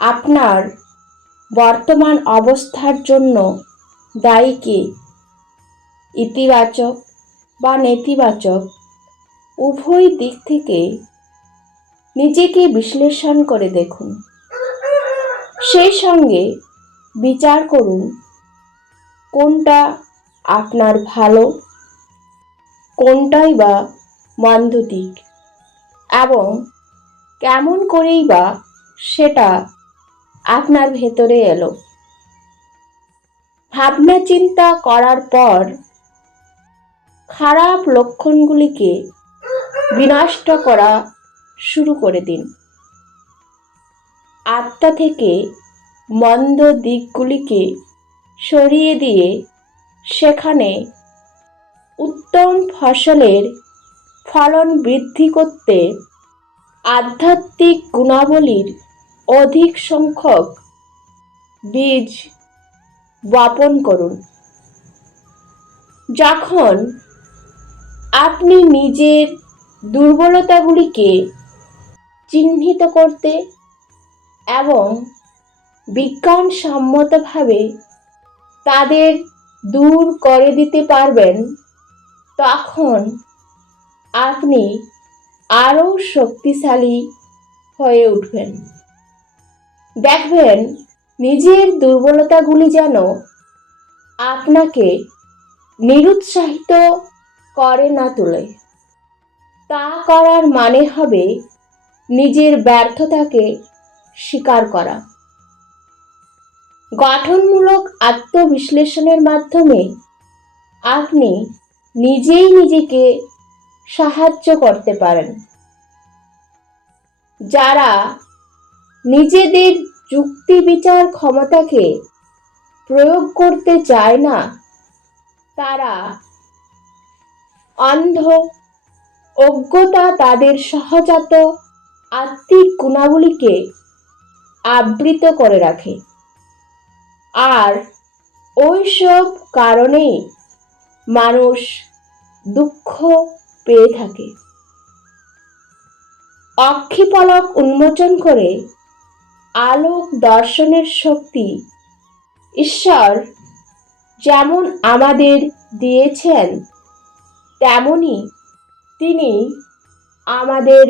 আপনার বর্তমান অবস্থার জন্য দায়ী কে? ইতিবাচক বা নেতিবাচক উভয় দিক থেকে নিজেকে বিশ্লেষণ করে দেখুন। সেই সঙ্গে বিচার করুন কোনটা আপনার ভালো, কোনটাই বা মন্দ দিক, এবং কেমন করেই বা সেটা আপনার ভেতরে এলো। ভাবনা চিন্তা করার পর খারাপ লক্ষণগুলিকে বিনষ্ট করা শুরু করে দিন। আত্মা থেকে মন্দ দিকগুলিকে সরিয়ে দিয়ে সেখানে উত্তম ফসলের ফলন বৃদ্ধি করতে আধ্যাত্মিক গুণাবলীর অধিক সংখ্যক বীজ বপন করুন। যখন আপনি নিজের দুর্বলতাগুলিকে চিহ্নিত করতে এবং বিজ্ঞানসম্মতভাবে তাদের দূর করে দিতে পারবেন, তখন আপনি আরও শক্তিশালী হয়ে উঠবেন। দেখবেন নিজের দুর্বলতাগুলি যেন আপনাকে নিরুৎসাহিত করে না তোলে। তা করার মানে হবে নিজের ব্যর্থতাকে স্বীকার করা। গঠনমূলক আত্মবিশ্লেষণের মাধ্যমে আপনি নিজেই নিজেকে সাহায্য করতে পারেন। যারা নিজেদের যুক্তি বিচার ক্ষমতাকে প্রয়োগ করতে চায় না, তারা অন্ধ অজ্ঞতা তাদের সহজাত আত্মিক গুণাবলীকে আবৃত করে রাখে, আর ওইসব কারণেই মানুষ দুঃখ পেয়ে থাকে। অক্ষিপলক উন্মোচন করে আলোক দর্শনের শক্তি ঈশ্বর যেমন আমাদের দিয়েছেন, তেমনি তিনি আমাদের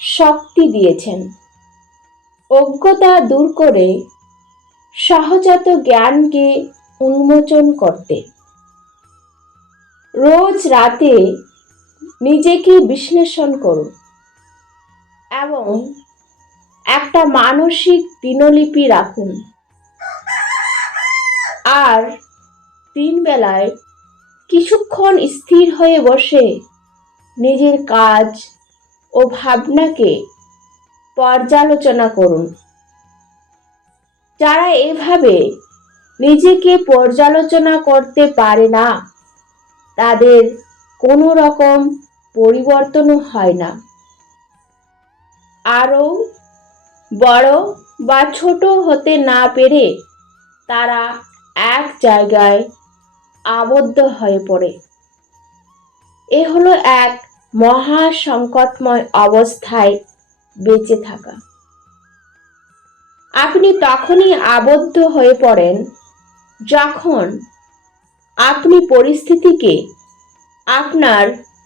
শক্তি দিয়েছেন অজ্ঞতা দূর করে সহজাত জ্ঞানকে উন্মোচন করতে। রোজ রাতে নিজেকে বিশ্লেষণ করুন এবং একটা মানসিক দিনলিপি রাখুন। আর দিনবেলায় কিছুক্ষণ স্থির হয়ে বসে নিজের কাজ ও ভাবনাকে পর্যালোচনা করুন। যারা এভাবে নিজেকে পর্যালোচনা করতে পারে না, তাদের কোনো রকম পরিবর্তনও হয় না। আরও বড় বা ছোট হতে না পেরে তারা এক জায়গায় আবদ্ধ হয়ে পড়ে। এ হলো এক মহা সংকটময় অবস্থায় বেঁচে থাকা। আপনি তখনই আবদ্ধ হয়ে পড়েন যখন আপনি পরিস্থিতিকে আপনার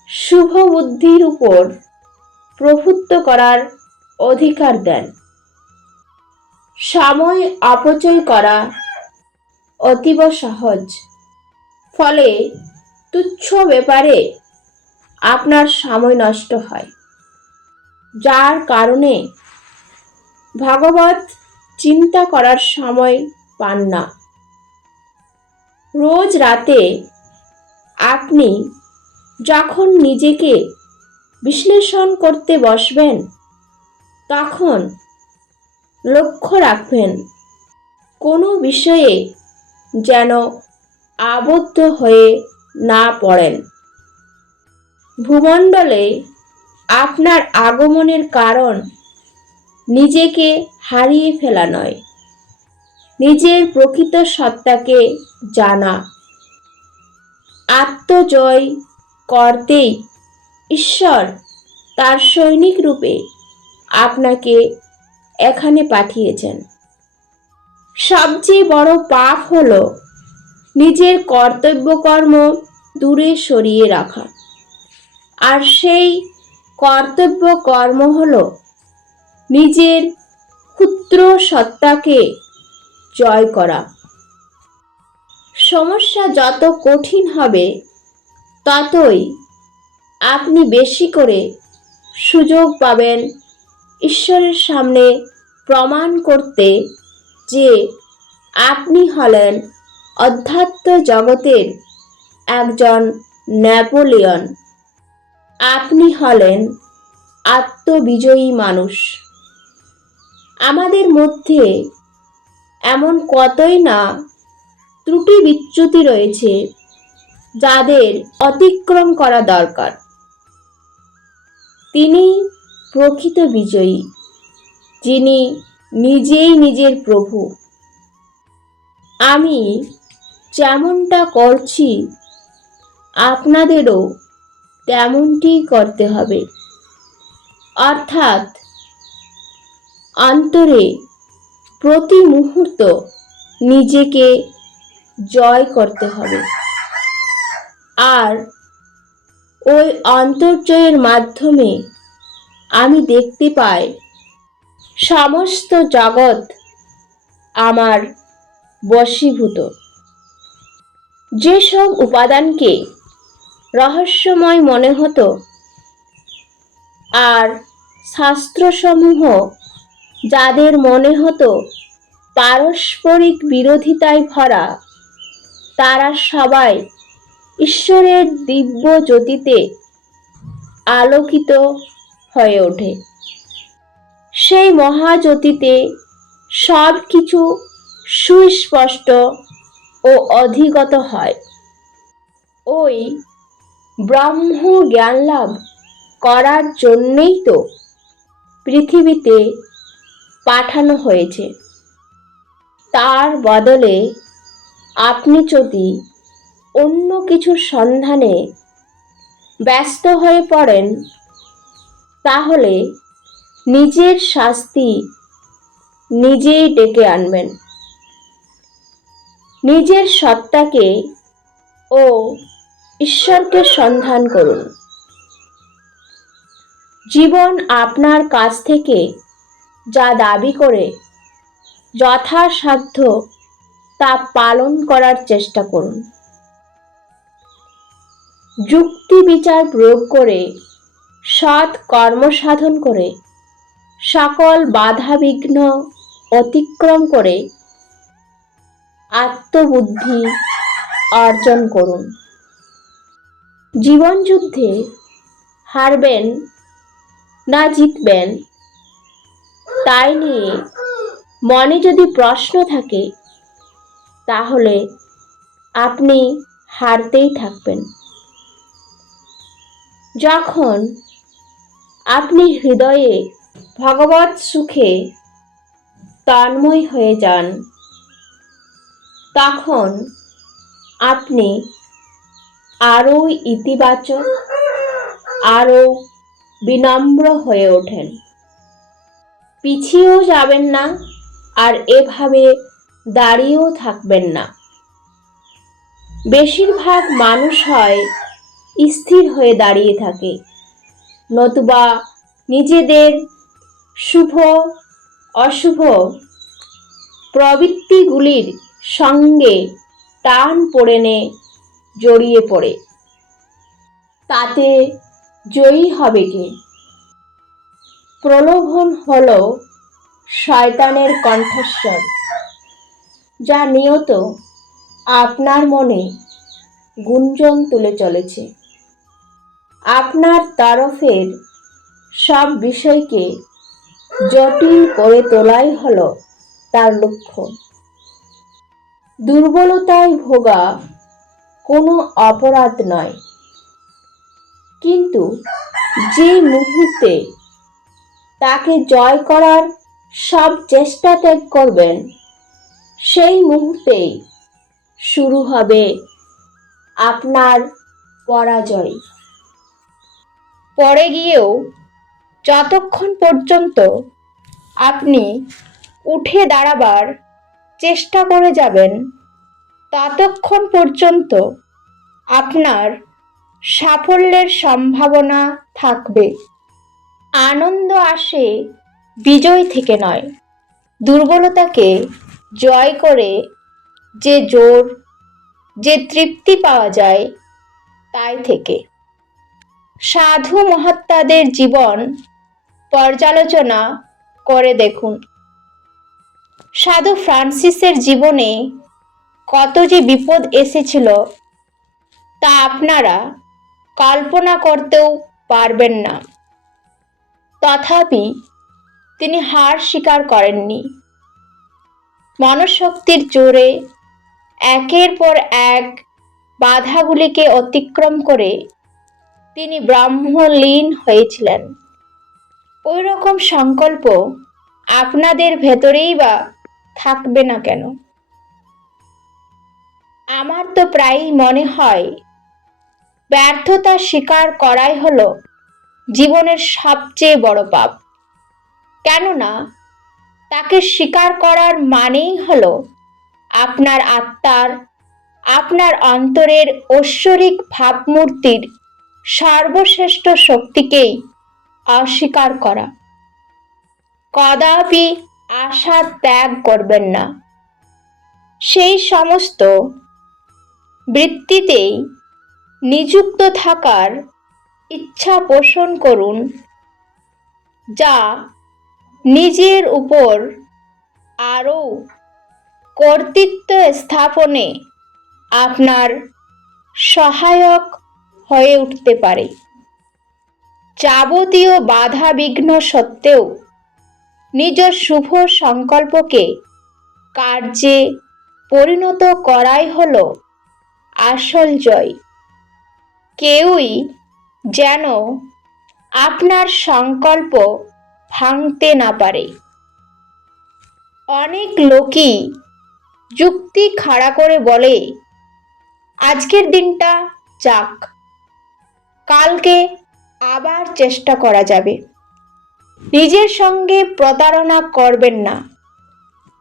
শুভ বুদ্ধির উপর প্রভুত্ব করার অধিকার দেন। সময় অপচয় করা অতীব সহজ, ফলে তুচ্ছ ব্যাপারে আপনার সময় নষ্ট হয়, যার কারণে ভগবত চিন্তা করার সময় পান না। রোজ রাতে আপনি যখন নিজেকে বিশ্লেষণ করতে বসবেন, তখন লক্ষ্য রাখবেন কোনো বিষয়ে যেন আবদ্ধ হয়ে না পড়েন। ভূমণ্ডলে আপনার আগমনের কারণ নিজেকে হারিয়ে ফেলা নয়, নিজের প্রকৃত সত্তাকে জানা। আত্মজয় করতেই ঈশ্বর তার সৈনিক রূপে আপনাকে এখানে পাঠিয়েছেন। সবচেয়ে বড় পাপ হলো নিজের কর্তব্য কর্ম দূরে সরিয়ে রাখা। আর সেই কর্তব্য কর্ম হলো নিজের ক্ষুদ্র সত্তাকে জয় করা। সমস্যা যত কঠিন হবে ততই আপনি বেশি করে সুযোগ পাবেন ঈশ্বরের সামনে প্রমাণ করতে যে আপনি হলেন অধ্যাত্ম জগতের একজন নেপোলিয়ন। আপনি হলেন আত্মবিজয়ী মানুষ। আমাদের মধ্যে এমন কতই না ত্রুটি বিচ্যুতি রয়েছে যাদের অতিক্রম করা দরকার। তিনি প্রকৃত বিজয়ী, যিনি নিজেই নিজের প্রভু। আমি যেমনটা করছি আপনাদেরও তেমনটি করতে হবে। অর্থাৎ অন্তরে প্রতি মুহূর্ত নিজেকে জয় করতে হবে। আর ওই অন্তর্জয়ের মাধ্যমে আমি দেখতে পাই সমস্ত জগৎ আমার বশীভূত। যেসব উপাদানকে রহস্যময় মনে হতো আর শাস্ত্রসমূহ যাদের মনে হতো পারস্পরিক বিরোধিতায় ভরা, তারা সবাই ঈশ্বরের দিব্য জ্যোতিতে আলোকিত হয়ে ওঠে। সেই মহাজ্যোতিতে সব কিছু সুস্পষ্ট ও অধিগত হয়। ওই ব্রহ্ম জ্ঞান লাভ করার জন্যেই তো পৃথিবীতে পাঠানো হয়েছে। তার বদলে আপনি যদি অন্য কিছুর সন্ধানে ব্যস্ত হয়ে পড়েন, তাহলে নিজের শাস্তি নিজেই ডেকে আনবেন। নিজের সত্তাকে ও ঈশ্বরকে সন্ধান করুন। জীবন আপনার কাছ থেকে যা দাবি করে যথাসাধ্য তা পালন করার চেষ্টা করুন। যুক্তি বিচার প্রয়োগ করে, সৎ কর্ম সাধন করে, সকল বাধা বিঘ্ন অতিক্রম করে আত্মবুদ্ধি অর্জন করুন। জীবন যুদ্ধে হারবেন না জিতবেন তাই নিয়ে মনে যদি প্রশ্ন থাকে, তাহলে আপনি হারতেই থাকবেন। যখন আপনি হৃদয়ে ভগবৎ সুখে তন্ময় হয়ে যান, তখন আপনি আরও ইতিবাচক, আরও বিনম্র হয়ে ওঠেন। পিছিয়েও যাবেন না, আর এভাবে দাঁড়িয়েও থাকবেন না। বেশিরভাগ মানুষ হয় স্থির হয়ে দাঁড়িয়ে থাকে, নতুবা নিজেদের শুভ অশুভ প্রবৃত্তিগুলির সঙ্গে টান পড়ে জড়িয়ে পড়ে। তাতে জয়ী হবে কে? প্রলোভন হলো শয়তানের কণ্ঠস্বর, যা নিয়ত আপনার মনে গুঞ্জন তুলে চলেছে। আপনার তরফের সব বিষয়কে জটিল করে তোলাই হলো তার লক্ষ্য। দুর্বলতায় ভোগা কোনো অপরাধ নয়, কিন্তু যে মুহূর্তে তাকে জয় করার সব চেষ্টা ত্যাগ করবেন, সেই মুহূর্তেই শুরু হবে আপনার পরাজয়। পরে গিয়েও যতক্ষণ পর্যন্ত আপনি উঠে দাঁড়াবার চেষ্টা করে যাবেন, ততক্ষণ পর্যন্ত আপনার সাফল্যের সম্ভাবনা থাকবে। আনন্দ আসে বিজয় থেকে নয়, দুর্বলতাকে জয় করে যে জোর, যে তৃপ্তি পাওয়া যায় তাই থেকে। সাধু মহাত্মাদের জীবন পর্যালোচনা করে দেখুন। সাধু ফ্রান্সিসের জীবনে কত যে বিপদ এসেছিল তা আপনারা কল্পনা করতেও পারবেন না। তথাপি তিনি হার স্বীকার করেননি। মনশক্তির জোরে একের পর এক বাধাগুলিকে অতিক্রম করে তিনি ব্রহ্মলীন হয়েছিলেন। ওই রকম সংকল্প আপনাদের ভেতরেই বা থাকবে না কেন? আমার তো প্রায়ই মনে হয় ব্যর্থতা স্বীকার করাই হলো জীবনের সবচেয়ে বড় পাপ। কেননা তাকে স্বীকার করার মানেই হলো আপনার আত্মার, আপনার অন্তরের ঐশ্বরিক ভাবমূর্তির সর্বশ্রেষ্ঠ শক্তিকেই অস্বীকার করা। কদাপি আশা ত্যাগ করবেন না। সেই সমস্ত বৃত্তিতেই নিযুক্ত থাকার ইচ্ছা পোষণ করুন যা নিজের উপর আরও কর্তৃত্ব স্থাপনে আপনার সহায়ক হয়ে উঠতে পারে। যাবতীয় বাধা বিঘ্ন সত্ত্বেও নিজ শুভ সংকল্পকে কার্যে পরিণত করাই হলো আসল জয়। কেউই যেন আপনার সংকল্প ভাঙতে না পারে। অনেক লোকই যুক্তি খাড়া করে বলে, আজকের দিনটা যাক, কালকে আবার চেষ্টা করা যাবে। নিজের সঙ্গে প্রতারণা করবেন না।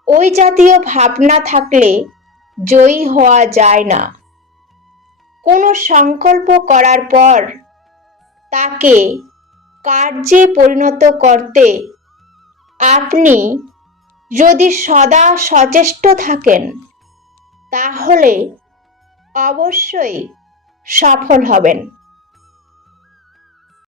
ওই জাতীয় ভাবনা থাকলে জয়ী হওয়া যায় না। কোনো সংকল্প করার পর তাকে কার্যে পরিণত করতে আপনি যদি সদা সচেষ্ট থাকেন তাহলে অবশ্যই সফল হবেন।